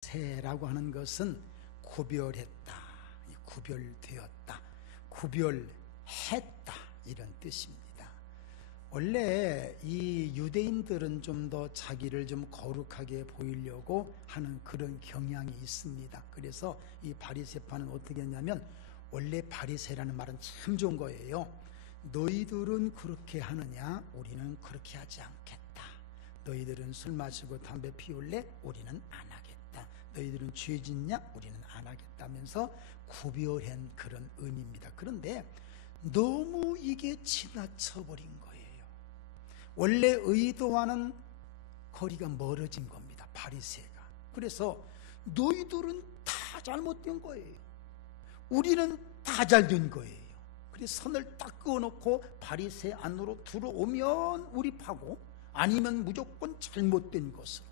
세라고 하는 것은 구별했다, 구별되었다, 구별했다 이런 뜻입니다. 원래 이 유대인들은 좀 더 자기를 좀 거룩하게 보이려고 하는 그런 경향이 있습니다. 그래서 이 바리새파는 어떻게 했냐면, 원래 바리새라는 말은 참 좋은 거예요. 너희들은 그렇게 하느냐? 우리는 그렇게 하지 않겠다. 너희들은 술 마시고 담배 피울래? 우리는 안 하겠다. 너희들은 죄 짓냐? 우리는 안 하겠다면서 구별한 그런 의미입니다. 그런데 너무 이게 지나쳐버린 거예요. 원래 의도와는 거리가 멀어진 겁니다, 바리새가. 그래서 너희들은 다 잘못된 거예요, 우리는 다 잘된 거예요. 그래서 선을 딱 그어놓고 바리새 안으로 들어오면 우리 파고, 아니면 무조건 잘못된 것으로.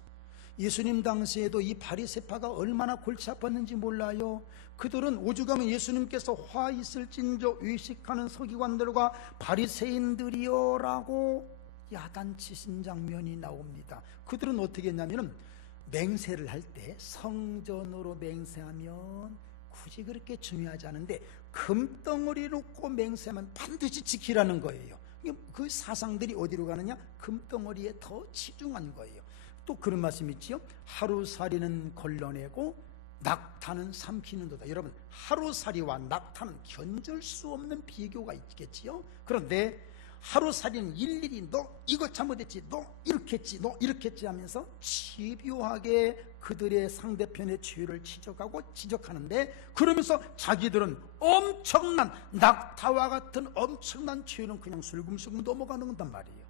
예수님 당시에도 이 바리새파가 얼마나 골치 아팠는지 몰라요. 그들은 오죽하면 예수님께서 화 있을진저 의식하는 서기관들과 바리새인들이여 라고 야단치신 장면이 나옵니다. 그들은 어떻게 했냐면, 맹세를 할 때 성전으로 맹세하면 굳이 그렇게 중요하지 않은데 금덩어리 놓고 맹세하면 반드시 지키라는 거예요. 그 사상들이 어디로 가느냐? 금덩어리에 더 치중한 거예요. 또 그런 말씀이 있지요. 하루살이는 걸러내고 낙타는 삼키는도다. 여러분, 하루살이와 낙타는 견줄 수 없는 비교가 있겠지요. 그런데 하루살이는 일일이 너 이거 잘못했지, 너 이렇게 했지, 너 이렇게 했지 하면서 집요하게 그들의 상대편의 죄를 지적하는데, 그러면서 자기들은 엄청난 낙타와 같은 엄청난 죄는 그냥 슬금슬금 넘어가는 건단 말이에요.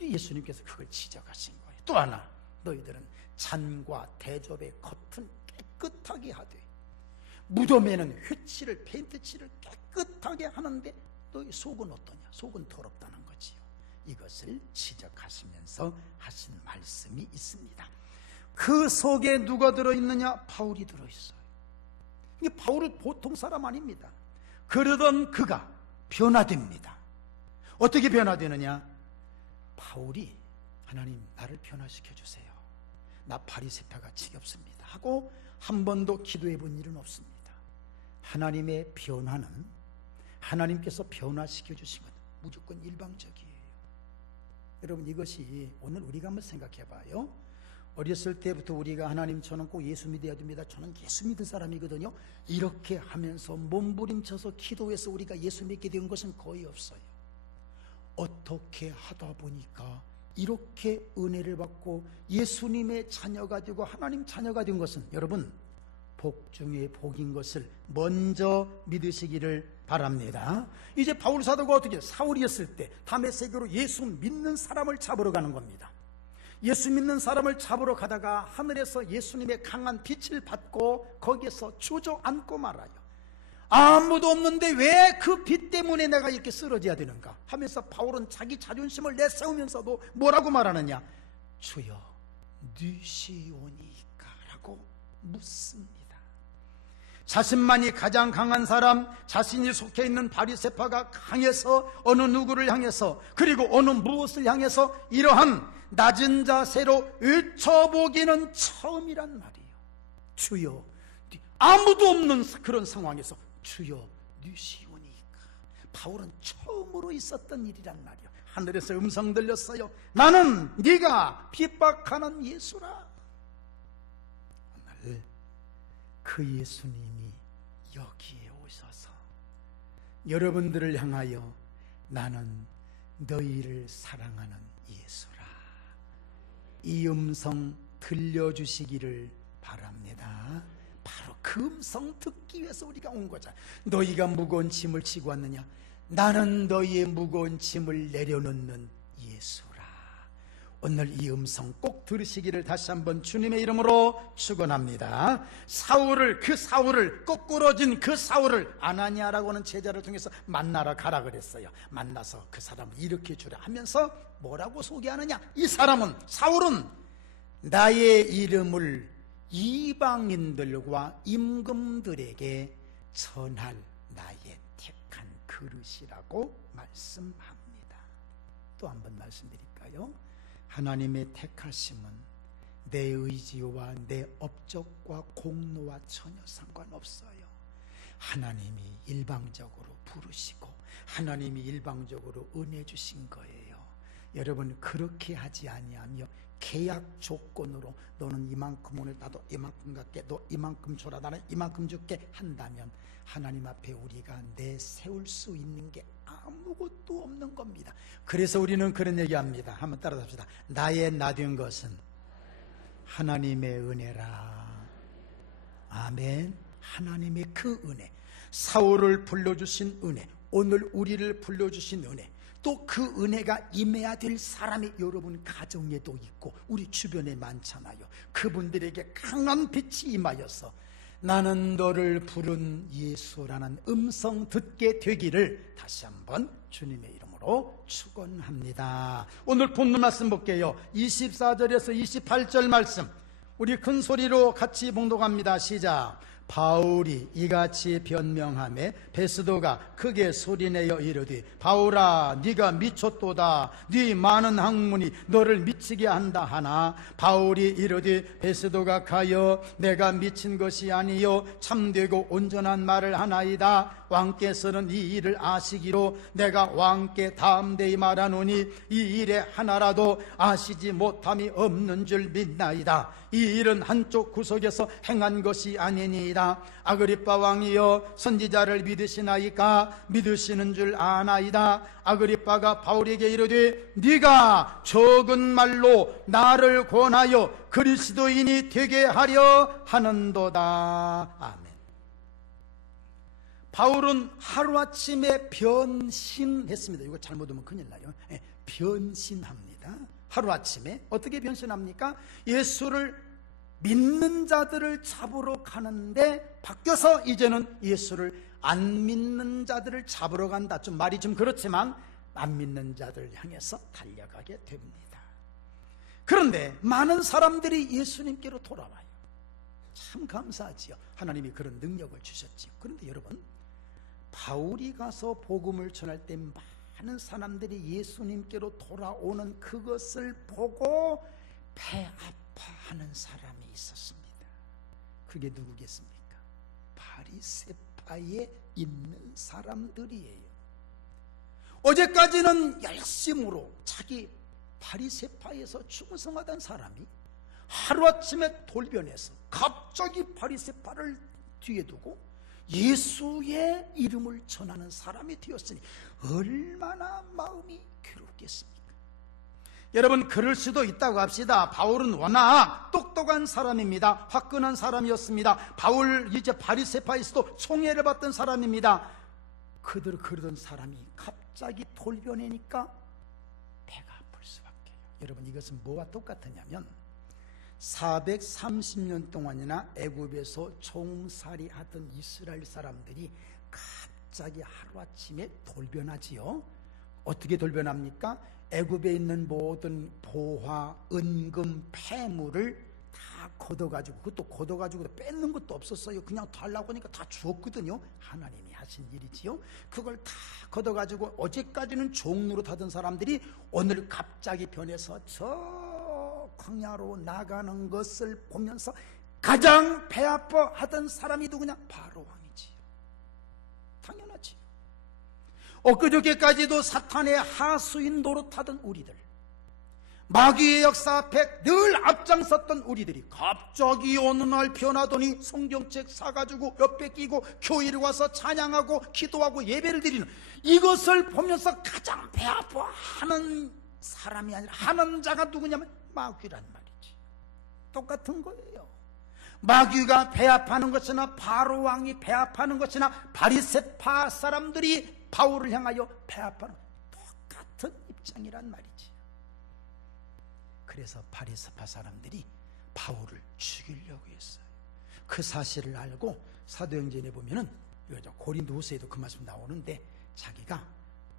예수님께서 그걸 지적하신 거예요. 또 하나, 너희들은 잔과 대접의 겉은 깨끗하게 하되 무덤에는 회칠을, 페인트칠을 깨끗하게 하는데 너희 속은 어떠냐? 속은 더럽다는 거지요. 이것을 지적하시면서 하신 말씀이 있습니다. 그 속에 누가 들어있느냐? 바울이 들어있어요. 이 바울은 보통 사람 아닙니다. 그러던 그가 변화됩니다. 어떻게 변화되느냐? 바울이 하나님, 나를 변화시켜 주세요. 나 바리새파가 지겹습니다 하고 한 번도 기도해 본 일은 없습니다. 하나님의 변화는, 하나님께서 변화시켜 주신 것 무조건 일방적이에요. 여러분, 이것이 오늘 우리가 한번 생각해 봐요. 어렸을 때부터 우리가 하나님, 저는 꼭 예수 믿어야 됩니다, 저는 예수 믿은 사람이거든요, 이렇게 하면서 몸부림쳐서 기도해서 우리가 예수 믿게 된 것은 거의 없어요. 어떻게 하다 보니까 이렇게 은혜를 받고 예수님의 자녀가 되고 하나님 자녀가 된 것은, 여러분, 복 중에 복인 것을 먼저 믿으시기를 바랍니다. 이제 바울 사도가 어떻게, 사울이었을 때 다메섹으로 예수 믿는 사람을 잡으러 가는 겁니다. 예수 믿는 사람을 잡으러 가다가 하늘에서 예수님의 강한 빛을 받고 거기에서 주저앉고 말아요. 아무도 없는데 왜 그 빛 때문에 내가 이렇게 쓰러져야 되는가 하면서 바울은 자기 자존심을 내세우면서도 뭐라고 말하느냐? 주여, 누시오니까 라고 묻습니다. 자신만이 가장 강한 사람, 자신이 속해 있는 바리새파가 강해서 어느 누구를 향해서, 그리고 어느 무엇을 향해서 이러한 낮은 자세로 외쳐보기는 처음이란 말이에요. 주여, 아무도 없는 그런 상황에서 주여 누시오니까. 바울은 처음으로 있었던 일이란 말이에요. 하늘에서 음성 들렸어요. 나는 네가 핍박하는 예수라. 오늘 그 예수님이 여기에 오셔서 여러분들을 향하여 나는 너희를 사랑하는 예수라, 이 음성 들려주시기를 바랍니다. 바로 그 음성 듣기 위해서 우리가 온 거잖아. 너희가 무거운 짐을 지고 왔느냐? 나는 너희의 무거운 짐을 내려놓는 예수라. 오늘 이 음성 꼭 들으시기를 다시 한번 주님의 이름으로 축원합니다. 그 사울을, 거꾸러진 그 사울을 아나니아라고 하는 제자를 통해서 만나러 가라 그랬어요. 만나서 그 사람을 일으켜 주라 하면서 뭐라고 소개하느냐? 이 사람은, 사울은 나의 이름을 이방인들과 임금들에게 전할 나의 택한 그릇이라고 말씀합니다. 또 한 번 말씀드릴까요? 하나님의 택하심은 내 의지와 내 업적과 공로와 전혀 상관없어요. 하나님이 일방적으로 부르시고 하나님이 일방적으로 은혜 주신 거예요. 여러분, 그렇게 하지 아니하며 계약 조건으로 너는 이만큼 오늘 나도 이만큼 갖게, 너 이만큼 줘라 나는 이만큼 줄게 한다면 하나님 앞에 우리가 내세울 수 있는 게 아무것도 없는 겁니다. 그래서 우리는 그런 얘기합니다. 한번 따라합시다. 나의 나된 것은 하나님의 은혜라. 아멘. 하나님의 그 은혜, 사울을 불러주신 은혜, 오늘 우리를 불러주신 은혜, 또 그 은혜가 임해야 될 사람이 여러분 가정에도 있고 우리 주변에 많잖아요. 그분들에게 강한 빛이 임하여서 나는 너를 부른 예수라는 음성 듣게 되기를 다시 한번 주님의 이름으로 축원합니다. 오늘 본문 말씀 볼게요. 24절에서 28절 말씀 우리 큰 소리로 같이 봉독합니다. 시작. 바울이 이같이 변명하매 베스도가 크게 소리내어 이르되 바울아 네가 미쳤도다. 네 많은 학문이 너를 미치게 한다 하나 바울이 이르되 베스도가 가여 내가 미친 것이 아니요 참되고 온전한 말을 하나이다. 왕께서는 이 일을 아시기로 내가 왕께 다음대이 말하노니 이 일에 하나라도 아시지 못함이 없는 줄 믿나이다. 이 일은 한쪽 구석에서 행한 것이 아니니이다. 아그리빠 왕이여 선지자를 믿으시나이까? 믿으시는 줄 아나이다. 아그리빠가 바울에게 이르되 네가 적은 말로 나를 권하여 그리스도인이 되게 하려 하는도다. 아멘. 바울은 하루아침에 변신했습니다. 이거 잘못하면 큰일 나요. 변신합니다. 하루아침에 어떻게 변신합니까? 예수를 믿는 자들을 잡으러 가는데 바뀌어서 이제는 예수를 안 믿는 자들을 잡으러 간다. 좀 말이 좀 그렇지만 안 믿는 자들을 향해서 달려가게 됩니다. 그런데 많은 사람들이 예수님께로 돌아와요. 참 감사하지요. 하나님이 그런 능력을 주셨지요. 그런데 여러분, 바울이 가서 복음을 전할 때 많은 사람들이 예수님께로 돌아오는 그것을 보고 배 아파하는 사람이 있었습니다. 그게 누구겠습니까? 바리새파에 있는 사람들이에요. 어제까지는 열심으로 자기 바리새파에서 충성하던 사람이 하루아침에 돌변해서 갑자기 바리새파를 뒤에 두고 예수의 이름을 전하는 사람이 되었으니 얼마나 마음이 괴롭겠습니까? 여러분, 그럴 수도 있다고 합시다. 바울은 워낙 똑똑한 사람입니다. 화끈한 사람이었습니다. 바울 이제 바리새파에서도 총애를 받던 사람입니다. 그러던 사람이 갑자기 돌변하니까 배가 아플 수밖에요. 여러분, 이것은 뭐와 똑같으냐면 430년 동안이나 애굽에서 종살이 하던 이스라엘 사람들이 갑자기 하루아침에 돌변하지요. 어떻게 돌변합니까? 애굽에 있는 모든 보화, 은금, 폐물을 다 걷어가지고, 그것도 걷어가지고 뺏는 것도 없었어요. 그냥 달라고 하니까 다 주었거든요. 하나님이 하신 일이지요. 그걸 다 걷어가지고 어제까지는 종로로 타던 사람들이 오늘 갑자기 변해서 저 광야로 나가는 것을 보면서 가장 배 아파하던 사람이 누구냐? 바로 왕이지요. 당연하지요. 엊그저께까지도 사탄의 하수인 노릇하던 우리들, 마귀의 역사 앞에 늘 앞장섰던 우리들이 갑자기 어느 날 변하더니 성경책 사가지고 옆에 끼고 교회를 와서 찬양하고 기도하고 예배를 드리는 이것을 보면서 가장 배 아파하는 사람이 아니라 하는 자가 누구냐면 마귀란 말이지. 똑같은 거예요. 마귀가 배 아파하는 것이나 바로 왕이 배 아파하는 것이나 바리새파 사람들이 바울을 향하여 배 아파하는 똑같은 입장이란 말이지. 그래서 바리새파 사람들이 바울을 죽이려고 했어요. 그 사실을 알고 사도행전에 보면은 고린도후서에도 그 말씀 나오는데 자기가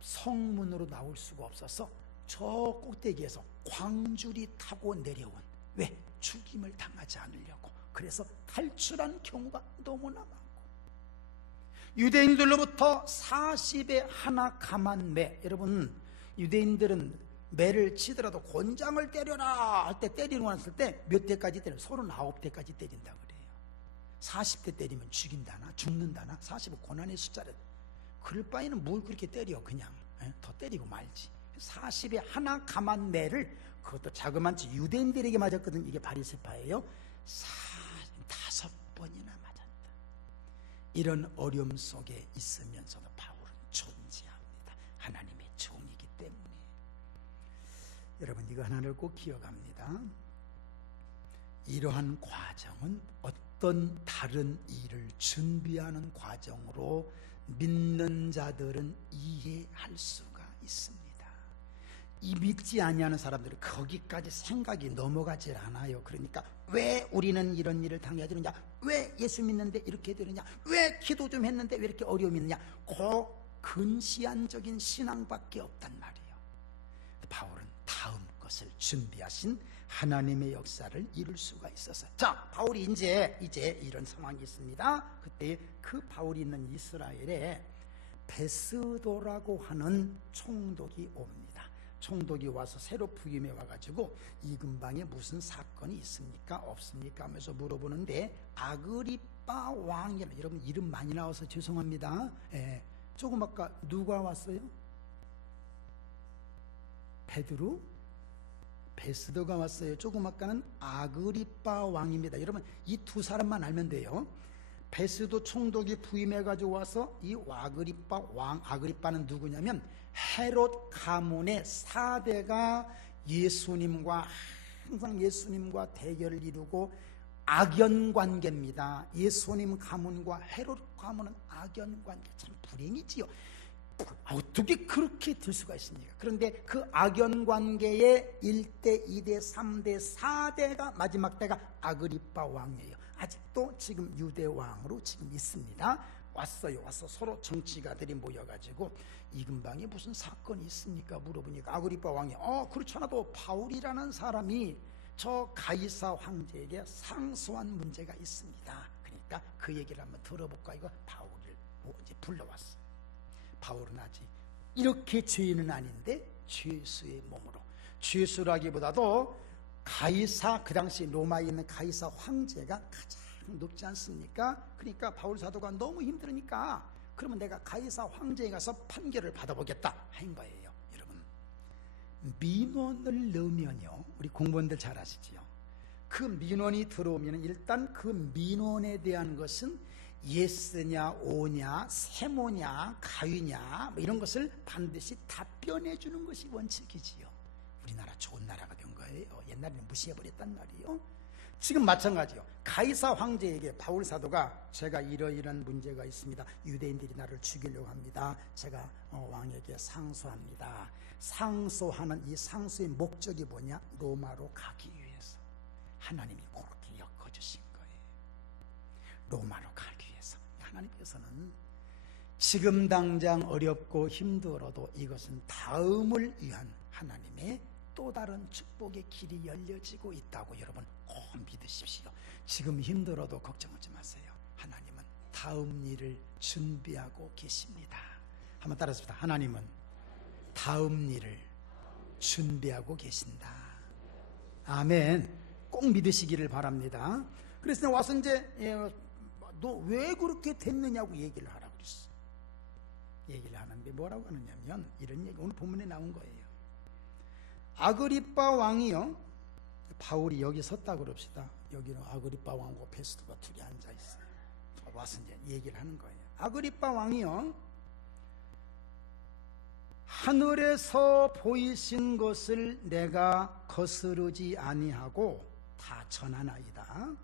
성문으로 나올 수가 없어서 저 꼭대기에서 광주리 타고 내려온, 왜? 죽임을 당하지 않으려고. 그래서 탈출한 경우가 너무나 많고, 유대인들로부터 40에 하나 감한 매. 여러분, 유대인들은 매를 치더라도 곤장을 때려라 할 때 때리고 났을 때 몇 대까지 때려? 39대까지 때린다 그래요. 40대 때리면 죽인다나 죽는다나 40은 고난의 숫자래. 그럴 바에는 뭘 그렇게 때려 그냥 더 때리고 말지. 40에 하나 감한 매를, 그것도 자그만치 유대인들에게 맞았거든. 이게 바리새파예요. 45번이나 맞았다. 이런 어려움 속에 있으면서도 바울은 존재합니다. 하나님의 종이기 때문에. 여러분, 이거 하나를 꼭 기억합니다. 이러한 과정은 어떤 다른 일을 준비하는 과정으로 믿는 자들은 이해할 수가 있습니다. 이 믿지 아니하는 사람들은 거기까지 생각이 넘어가질 않아요. 그러니까 왜 우리는 이런 일을 당해야 되느냐, 왜 예수 믿는데 이렇게 되느냐, 왜 기도 좀 했는데 왜 이렇게 어려움이 있느냐, 그 근시안적인 신앙밖에 없단 말이에요. 바울은 다음 것을 준비하신 하나님의 역사를 이룰 수가 있었어요. 자, 바울이 이제 이런 상황이 있습니다. 그때 그 바울이 있는 이스라엘에 베스도라고 하는 총독이 옵니다. 총독이 와서 새로 부임해 와가지고 이 근방에 무슨 사건이 있습니까? 없습니까? 하면서 물어보는데 아그리빠 왕이라는, 여러분 이름 많이 나와서 죄송합니다. 조금 아까 누가 왔어요? 베드로? 베스도가 왔어요. 조금 아까는 아그리빠 왕입니다. 여러분 이 두 사람만 알면 돼요. 베스도 총독이 부임해가지고 와서 이 아그리빠 왕, 아그리빠는 누구냐면 헤롯 가문의 4대가 항상 예수님과 대결을 이루고 악연관계입니다. 예수님 가문과 헤롯 가문은 악연관계, 참 불행이지요. 어떻게 그렇게 될 수가 있습니까? 그런데 그 악연관계의 1대, 2대, 3대, 4대가 마지막 대가 아그리빠 왕이에요. 아직도 지금 유대 왕으로 지금 있습니다. 와서 서로 정치가들이 모여가지고 이 근방에 무슨 사건이 있습니까? 물어보니까 아그리빠 왕이 그렇잖아도 바울이라는 사람이 저 가이사 황제에게 상소한 문제가 있습니다. 그러니까 그 얘기를 한번 들어볼까 이거 바울을 이제 불러왔어요. 바울은 아직 이렇게 죄인은 아닌데 죄수의 몸으로, 죄수라기보다도 가이사, 그 당시 로마에 있는 가이사 황제가 가장 높지 않습니까? 그러니까 바울 사도가 너무 힘들으니까 그러면 내가 가이사 황제에 가서 판결을 받아보겠다 한 거예요. 여러분, 민원을 넣으면요, 우리 공무원들 잘 아시지요? 그 민원이 들어오면 일단 그 민원에 대한 것은 예스냐 오냐 세모냐 가위냐 뭐 이런 것을 반드시 답변해 주는 것이 원칙이지요. 우리나라 좋은 나라가 된 거예요. 옛날에는 무시해버렸단 말이에요. 지금 마찬가지요. 가이사 황제에게 바울 사도가 제가 이러이러한 문제가 있습니다. 유대인들이 나를 죽이려고 합니다. 제가 왕에게 상소합니다. 상소하는 이 상소의 목적이 뭐냐? 로마로 가기 위해서. 하나님이 그렇게 엮어주신 거예요. 로마로 가기 위해서. 하나님께서는 지금 당장 어렵고 힘들어도 이것은 다음을 위한 하나님의 또 다른 축복의 길이 열려지고 있다고 여러분 꼭 믿으십시오. 지금 힘들어도 걱정하지 마세요. 하나님은 다음 일을 준비하고 계십니다. 한번 따라합시다. 하나님은 다음 일을 준비하고 계신다. 아멘. 꼭 믿으시기를 바랍니다. 그래서 와서 이제 너 왜 그렇게 됐느냐고 얘기를 하라고 그랬어. 얘기를 하는데 뭐라고 하느냐면 이런 얘기 오늘 본문에 나온 거예요. 아그리빠 왕이요, 바울이 여기 섰다 그럽시다. 여기는 아그리빠 왕과 베스도가 둘이 앉아 있어요. 와서 이제 얘기를 하는 거예요. 아그리빠 왕이요, 하늘에서 보이신 것을 내가 거스르지 아니하고 다 전하나이다.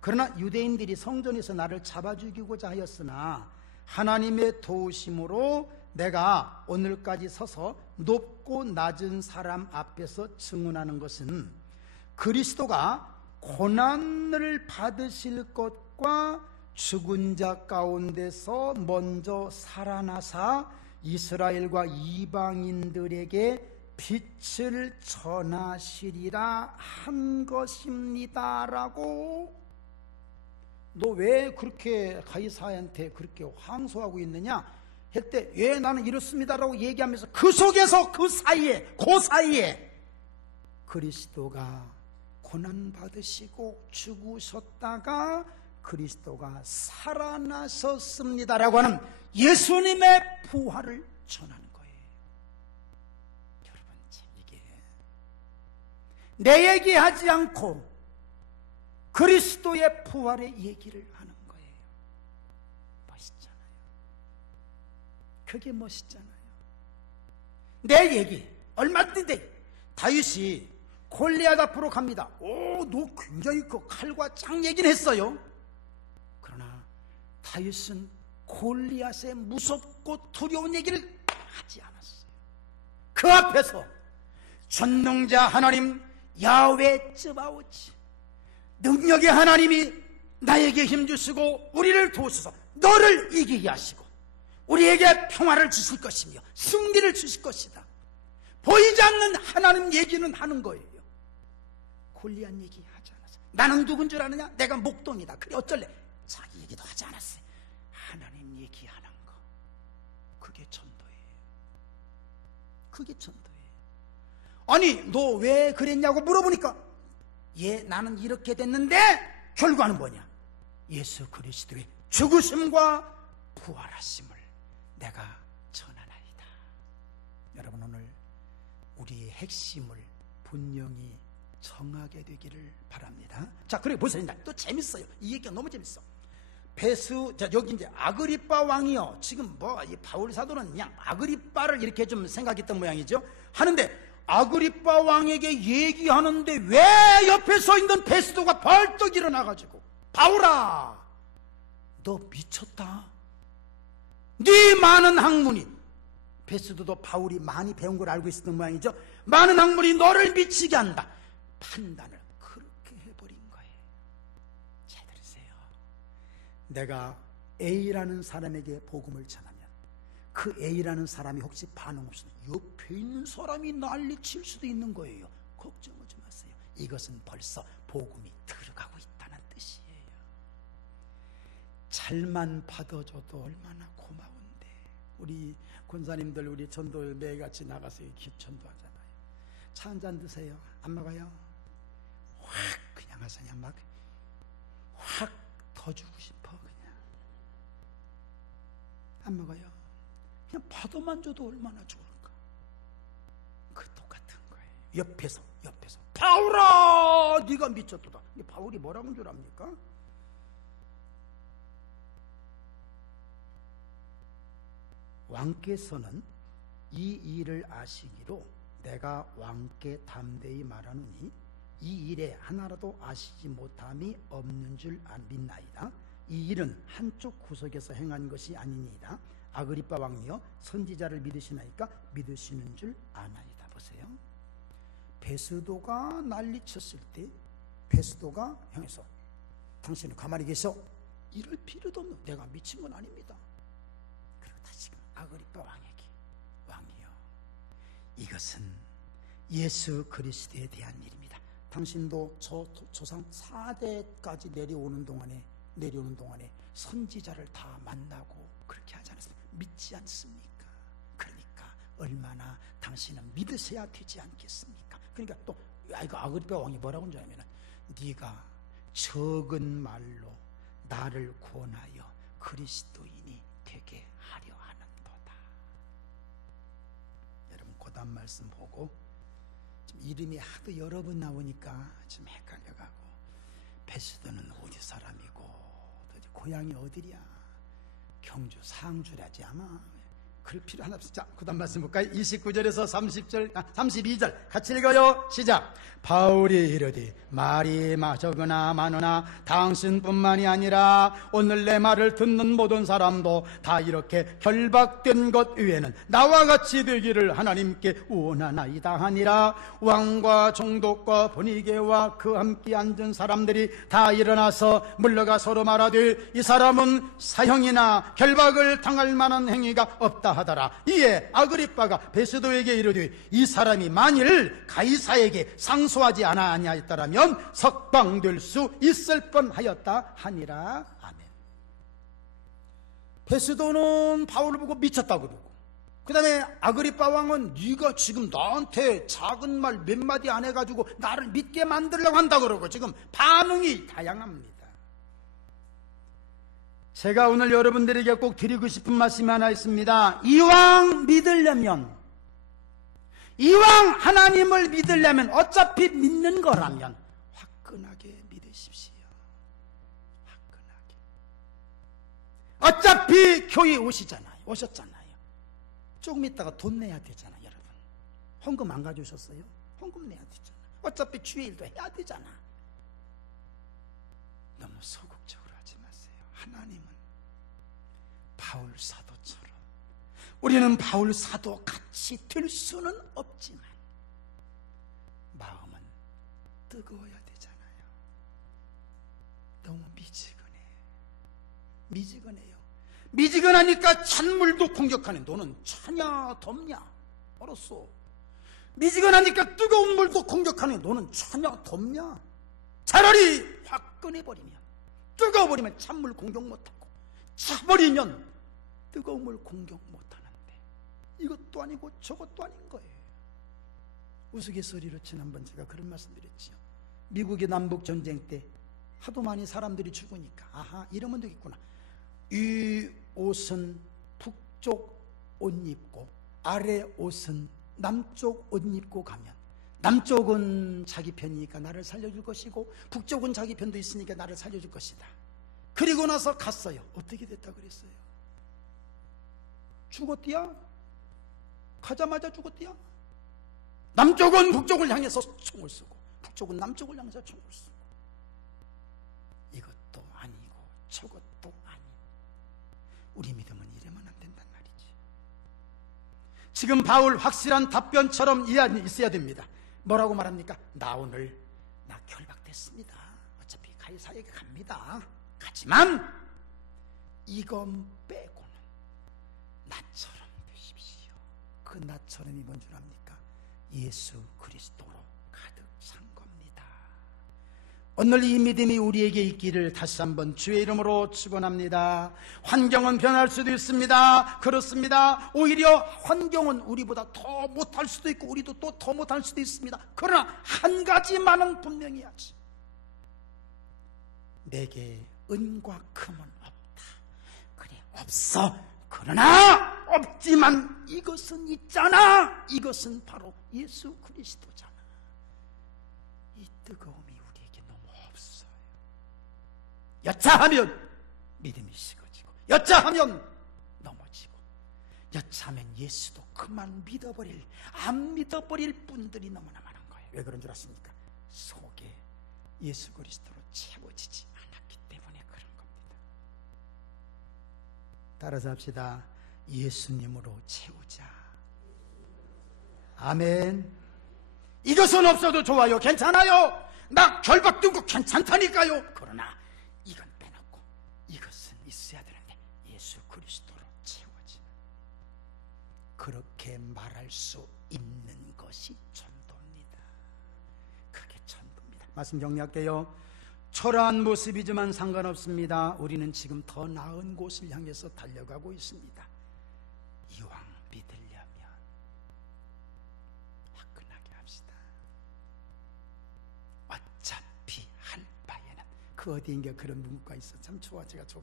그러나 유대인들이 성전에서 나를 잡아 죽이고자 하였으나 하나님의 도우심으로 내가 오늘까지 서서 높고 낮은 사람 앞에서 증언하는 것은 그리스도가 고난을 받으실 것과 죽은 자 가운데서 먼저 살아나사 이스라엘과 이방인들에게 빛을 전하시리라 한 것입니다라고. 너 왜 그렇게 가이사한테 그렇게 항소하고 있느냐? 할 때 왜 나는 이렇습니다라고 얘기하면서 그 속에서 그 사이에 그리스도가 고난받으시고 죽으셨다가 그리스도가 살아나셨습니다라고 하는 예수님의 부활을 전하는 거예요. 여러분, 이게 내 얘기하지 않고 그리스도의 부활의 얘기를 하는 거예요. 멋있잖아요. 그게 멋있잖아요. 내 얘기 얼마든지 다윗이 골리앗 앞으로 갑니다. 너 굉장히 그 칼과 짱 얘기는 했어요. 그러나 다윗은 골리앗의 무섭고 두려운 얘기를 하지 않았어요. 그 앞에서 전능자 하나님 야훼 쯔바오지, 능력의 하나님이 나에게 힘주시고 우리를 도우셔서 너를 이기게 하시고 우리에게 평화를 주실 것이며 승리를 주실 것이다. 보이지 않는 하나님 얘기는 하는 거예요. 골리앗 얘기 하지 않았어요. 나는 누군 줄 아느냐? 내가 목동이다. 그래 어쩔래? 자기 얘기도 하지 않았어요. 하나님 얘기하는 거, 그게 전도예요. 그게 전도예요. 아니 너 왜 그랬냐고 물어보니까 나는 이렇게 됐는데 결과는 뭐냐? 예수 그리스도의 죽으심과 부활하심을 내가 전하나이다. 여러분, 오늘 우리의 핵심을 분명히 정하게 되기를 바랍니다. 자, 그리고 보세요. 또 재밌어요. 이 얘기가 너무 재밌어. 여기 이제 아그리빠 왕이요. 지금 이 바울 사도는 그냥 아그리빠를 이렇게 좀 생각했던 모양이죠. 하는데 아그리빠 왕에게 얘기하는데 왜 옆에 서 있는 베스도가 벌떡 일어나가지고 바울아, 너 미쳤다. 네 많은 학문이, 베스도도 바울이 많이 배운 걸 알고 있었던 모양이죠. 많은 학문이 너를 미치게 한다. 판단을 그렇게 해버린 거예요. 잘 들으세요. 내가 A라는 사람에게 복음을 전하면 그 A라는 사람이 혹시 반응 없으면 옆에 있는 사람이 난리칠 수도 있는 거예요. 걱정하지 마세요. 이것은 벌써 복음이 들어가고 있다는 뜻이에요. 잘만 받아줘도 얼마나 고마운데. 우리 권사님들, 우리 전도 매일같이 나가서 전도하잖아요. 차 한잔 드세요. 안 먹어요? 확 그냥 가서 그냥 막 확 더 주고 싶어. 그냥 안 먹어요. 그냥 받아만 줘도 얼마나 좋을까. 그 똑같은 거예요. 옆에서 바울아, 네가 미쳤도다. 바울이 뭐라고 한 줄 압니까? 왕께서는 이 일을 아시기로 내가 왕께 담대히 말하노니 이 일에 하나라도 아시지 못함이 없는 줄 믿나이다. 이 일은 한쪽 구석에서 행한 것이 아니니이다. 아그리빠 왕이여, 선지자를 믿으시나이까? 믿으시는 줄 아나이다. 보세요. 베스도가 난리쳤을 때 베스도가 향해서 당신은 가만히 계셔. 이럴 필요도 없는, 내가 미친 건 아닙니다. 그리고 다시금 아그리빠 왕에게, 왕이여, 이것은 예수 그리스도에 대한 일입니다. 당신도 저 조상 4대까지 내려오는 동안에 선지자를 다 만나고 그렇게 하지 않았습니까? 믿지 않습니까? 그러니까 얼마나 당신은 믿으셔야 되지 않겠습니까? 그러니까 또 아그리빠 왕이 뭐라고 하냐면, 네가 적은 말로 나를 권하여 그리스도인이 되게 하려 하는도다. 여러분, 고단 말씀 보고 이름이 하도 여러 번 나오니까 좀 헷갈려가고, 베스도는 어디 사람이고 고향이 어디랴? 경주 상주라지 아마. 그럴 필요 하나 없어. 자, 그 다음 말씀 볼까요? 29절에서 32절 같이 읽어요. 시작. 바울이 이르되 말이 적으나 많으나 당신뿐만이 아니라 오늘 내 말을 듣는 모든 사람도 다 이렇게 결박된 것 외에는 나와 같이 되기를 하나님께 원하나이다 하니라. 왕과 총독과 분위기와 그 함께 앉은 사람들이 다 일어나서 물러가 서로 말하되 이 사람은 사형이나 결박을 당할 만한 행위가 없다 하더라. 이에 아그리빠가 베스도에게 이르되 이 사람이 만일 가이사에게 상소하지 아니하였다라면 석방될 수 있을 뻔하였다 하니라. 아멘. 베스도는 바울을 보고 미쳤다 그러고, 그 다음에 아그리빠 왕은 네가 지금 나한테 작은 말 몇 마디 안 해가지고 나를 믿게 만들려고 한다 그러고, 지금 반응이 다양합니다. 제가 오늘 여러분들에게 꼭 드리고 싶은 말씀이 하나 있습니다. 이왕 믿으려면, 이왕 하나님을 믿으려면, 어차피 믿는 거라면 화끈하게 믿으십시오. 화끈하게. 어차피 교회 오셨잖아요. 조금 있다가 돈 내야 되잖아. 여러분, 헌금 안 가져오셨어요? 헌금 내야 되잖아. 어차피 주일도 해야 되잖아. 너무 소극적으로 하지 마세요. 하나님은 바울 사도처럼, 우리는 바울 사도 같이 될 수는 없지만 마음은 뜨거워야 되잖아요. 너무 미지근해요. 미지근하니까 찬물도 공격하네. 너는 차냐 덥냐? 알았어. 미지근하니까 뜨거운 물도 공격하네. 너는 차냐 덥냐? 차라리 화끈해버리면, 뜨거워버리면 찬물 공격 못하고, 차버리면 뜨거운 물 공격 못하는데, 이것도 아니고 저것도 아닌 거예요. 우스갯소리로 지난번 제가 그런 말씀 드렸지요. 미국의 남북전쟁 때 하도 많이 사람들이 죽으니까, 아하, 이러면 되겠구나. 이 옷은 북쪽 옷 입고 아래 옷은 남쪽 옷 입고 가면, 남쪽은 자기 편이니까 나를 살려줄 것이고 북쪽은 자기 편도 있으니까 나를 살려줄 것이다. 그리고 나서 갔어요. 어떻게 됐다 그랬어요? 죽었디야? 가자마자 죽었디야? 남쪽은 북쪽을 향해서 총을 쏘고 북쪽은 남쪽을 향해서 총을 쏘고, 이것도 아니고 저것도 아니고. 우리 믿음은 이러면 안 된단 말이지. 지금 바울 확실한 답변처럼 있어야 됩니다. 뭐라고 말합니까? 나 오늘 결박됐습니다. 어차피 가이사에게 갑니다. 가지만 이건 빼고는 나처럼 되십시오. 그 나처럼이 뭔 줄 압니까? 예수 그리스도로 가득 찬 겁니다. 오늘 이 믿음이 우리에게 있기를 다시 한번 주의 이름으로 축원합니다. 환경은 변할 수도 있습니다. 그렇습니다. 오히려 환경은 우리보다 더 못할 수도 있고 우리도 또 더 못할 수도 있습니다. 그러나 한 가지만은 분명히 하지. 내게 은과 금은 없다. 그래, 없어. 그러나 없지만 이것은 있잖아. 이것은 바로 예수 그리스도잖아. 이 뜨거움이 우리에게 너무 없어요. 여차하면 믿음이 식어지고, 여차하면 넘어지고, 여차하면 예수도 그만 안 믿어버릴 분들이 너무나 많은 거예요. 왜 그런 줄 아십니까? 속에 예수 그리스도로 채워지지 않았기 때문에 그런 겁니다. 따라서 합시다. 예수님으로 채우자. 아멘. 이것은 없어도 좋아요. 괜찮아요. 나 결박된 거 괜찮다니까요. 그러나 이건 빼놓고 이것은 있어야 되는데 예수 그리스도로 채워지는, 그렇게 말할 수 있는 것이 전도입니다. 그게 전도입니다. 말씀 정리할게요. 초라한 모습이지만 상관없습니다. 우리는 지금 더 나은 곳을 향해서 달려가고 있습니다. 이왕 믿으려면 화끈하게 합시다. 어차피 할 바에는, 그 어디인가 그런 문구가 있어. 참 좋아. 제가 좋아.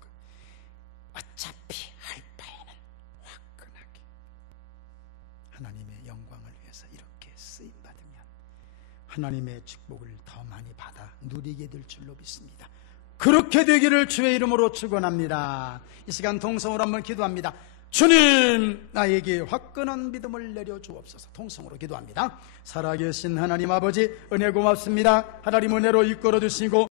어차피 할 바에는 화끈하게 하나님의 영광을 위해서 이렇게 쓰임받으면 하나님의 축복을 더 많이 받아 누리게 될 줄로 믿습니다. 그렇게 되기를 주의 이름으로 축원합니다. 이 시간 동성으로 한번 기도합니다. 주님, 나에게 화끈한 믿음을 내려주옵소서. 통성으로 기도합니다. 살아계신 하나님 아버지, 은혜 고맙습니다. 하나님 은혜로 이끌어 주시고